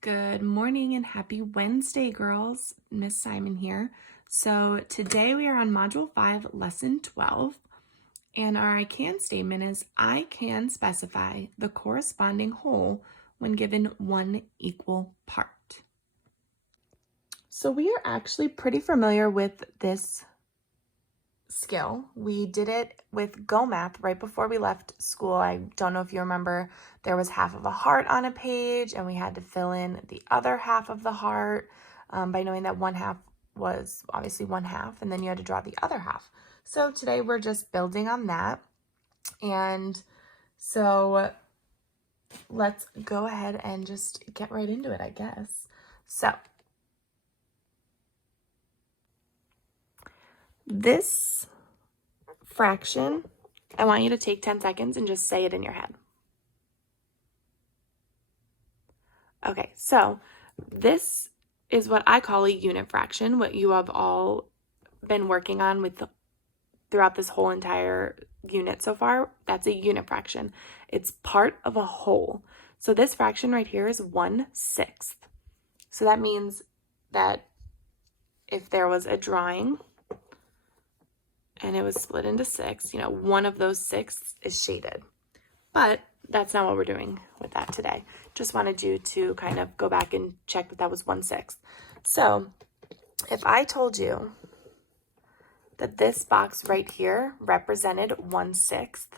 Good morning and happy Wednesday, girls. Miss Simon here. So today we are on Module 5, Lesson 12, and our I can statement is I can specify the corresponding whole when given one equal part. So we are actually pretty familiar with this skill. We did it with Go Math right before we left school. I don't know if you remember, there was half of a heart on a page and we had to fill in the other half of the heart by knowing that one half was obviously one half, and then you had to draw the other half. So today we're just building on that. And so let's go ahead and just get right into it, I guess. So this fraction, I want you to take 10 seconds and just say it in your head. Okay, so this is what I call a unit fraction, what you have all been working on throughout this whole entire unit so far. That's a unit fraction. It's part of a whole. So this fraction right here is 1/6. So that means that if there was a drawing and it was split into 6, one of those 6 is shaded. But that's not what we're doing with that today. Just wanted you to kind of go back and check that was 1/6. So if I told you that this box right here represented 1/6,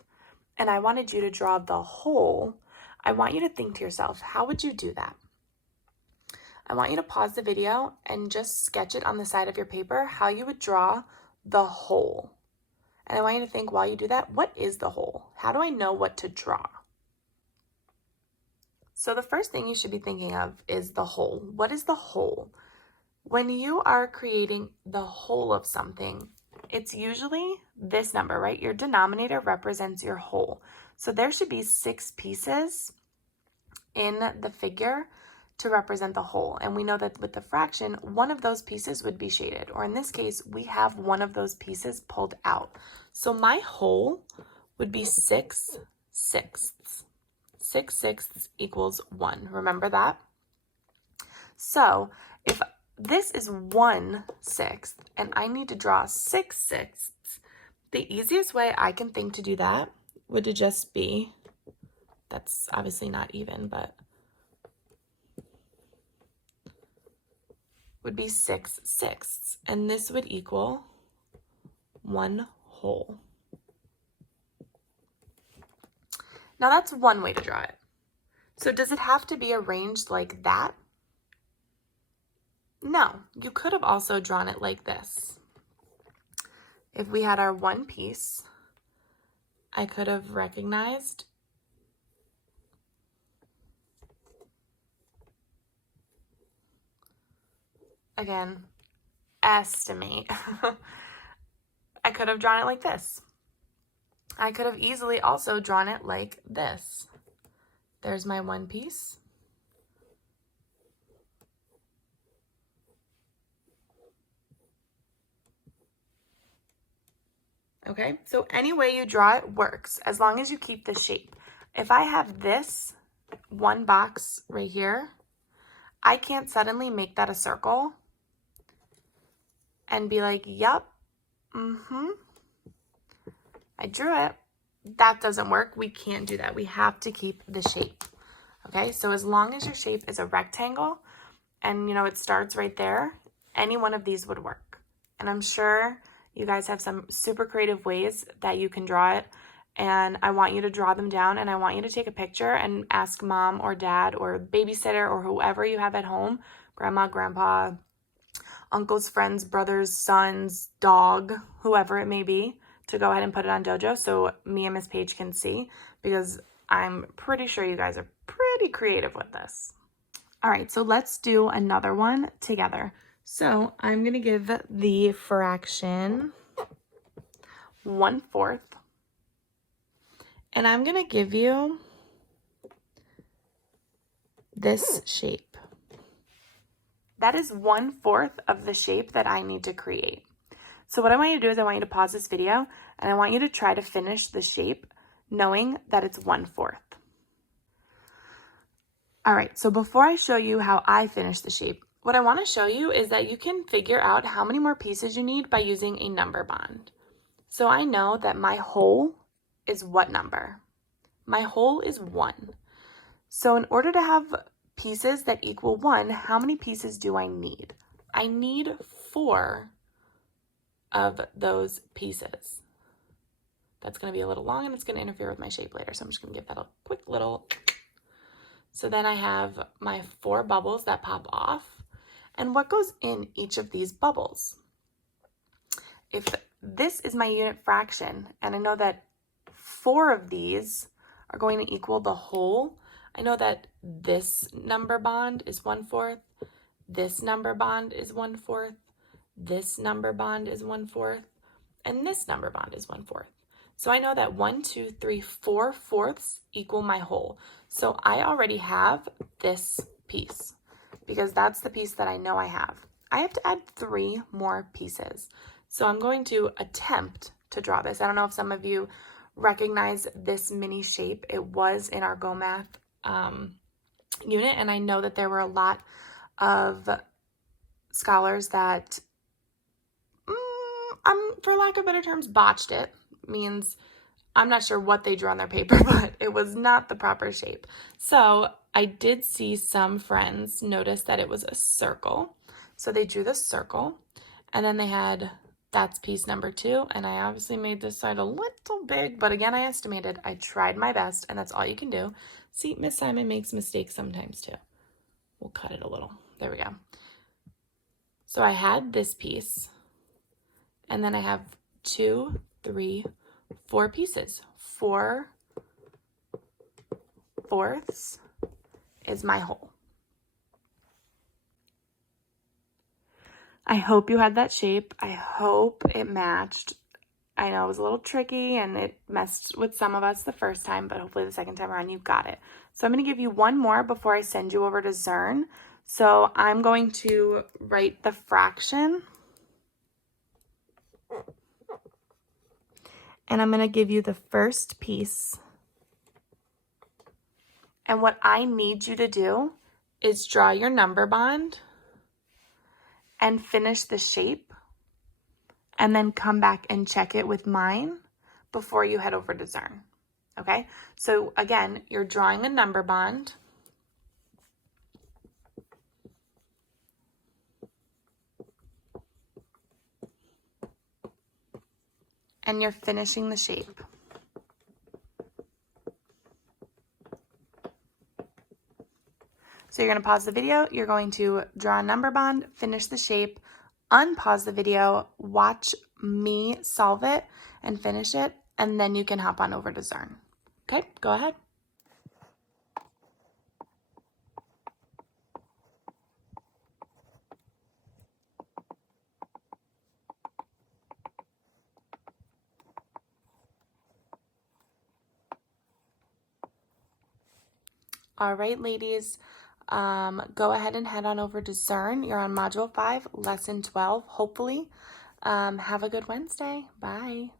and I wanted you to draw the whole, I want you to think to yourself, how would you do that? I want you to pause the video and just sketch it on the side of your paper, how you would draw the whole. And I want you to think while you do that, what is the whole? How do I know what to draw? So the first thing you should be thinking of is the whole. What is the whole? When you are creating the whole of something, it's usually this number, right? Your denominator represents your whole. So there should be 6 pieces in the figure to represent the whole. And we know that with the fraction, one of those pieces would be shaded, or in this case, we have one of those pieces pulled out. So my whole would be 6/6. 6/6 equals 1. Remember that? So if this is 1/6 and I need to draw 6/6, the easiest way I can think to do that would to just be, that's obviously not even, but would be 6/6, and this would equal 1 whole. Now that's one way to draw it. So does it have to be arranged like that? No, you could have also drawn it like this. If we had our one piece, I could have recognized again, estimate. I could have drawn it like this. I could have easily also drawn it like this. There's my one piece. Okay, so any way you draw it works as long as you keep the shape. If I have this one box right here, I can't suddenly make that a circle and be like, yep, I drew it. That doesn't work. We can't do that. We have to keep the shape. Okay, so as long as your shape is a rectangle and it starts right there, any one of these would work. And I'm sure you guys have some super creative ways that you can draw it. And I want you to draw them down, and I want you to take a picture and ask mom or dad or babysitter or whoever you have at home, grandma, grandpa, uncles, friends, brothers, sons, dog, whoever it may be, to go ahead and put it on Dojo so me and Miss Paige can see, because I'm pretty sure you guys are pretty creative with this. All right, so let's do another one together. So I'm going to give the fraction 1/4, and I'm going to give you this shape. That is 1/4 of the shape that I need to create. So what I want you to do is I want you to pause this video, and I want you to try to finish the shape knowing that it's 1/4. All right, so before I show you how I finish the shape, what I want to show you is that you can figure out how many more pieces you need by using a number bond. So I know that my whole is what number? My whole is 1. So in order to have pieces that equal 1, how many pieces do I need? I need 4 of those pieces. That's going to be a little long and it's going to interfere with my shape later, so I'm just going to give that a quick little. So then I have my 4 bubbles that pop off. And what goes in each of these bubbles? If this is my unit fraction, and I know that 4 of these are going to equal the whole, I know that this number bond is 1/4, this number bond is 1/4, this number bond is 1/4, and this number bond is 1/4. So I know that 1, 2, 3, 4 fourths equal my whole. So I already have this piece because that's the piece that I know I have. I have to add 3 more pieces. So I'm going to attempt to draw this. I don't know if some of you recognize this mini shape. It was in our Go Math unit, and I know that there were a lot of scholars that, for lack of better terms, botched it. Means I'm not sure what they drew on their paper, but it was not the proper shape. So I did see some friends notice that it was a circle. So they drew the circle, and then they had, that's piece number 2, and I obviously made this side a little big, but again, I estimated. I tried my best, and that's all you can do. See, Miss Simon makes mistakes sometimes too. We'll cut it a little. There we go. So I had this piece, and then I have 2, 3, 4 pieces. 4 fourths is my whole. I hope you had that shape. I hope it matched. I know it was a little tricky and it messed with some of us the first time, but hopefully the second time around you got it. So I'm going to give you one more before I send you over to Zern. So I'm going to write the fraction. And I'm going to give you the first piece. And what I need you to do is draw your number bond and finish the shape, and then come back and check it with mine before you head over to Zern. Okay? So again, you're drawing a number bond. And you're finishing the shape. So you're going to pause the video, you're going to draw a number bond, finish the shape, unpause the video, watch me solve it and finish it, and then you can hop on over to Zern. Okay, go ahead. All right, ladies, go ahead and head on over to Zern. You're on Module 5, Lesson 12, hopefully. Have a good Wednesday. Bye.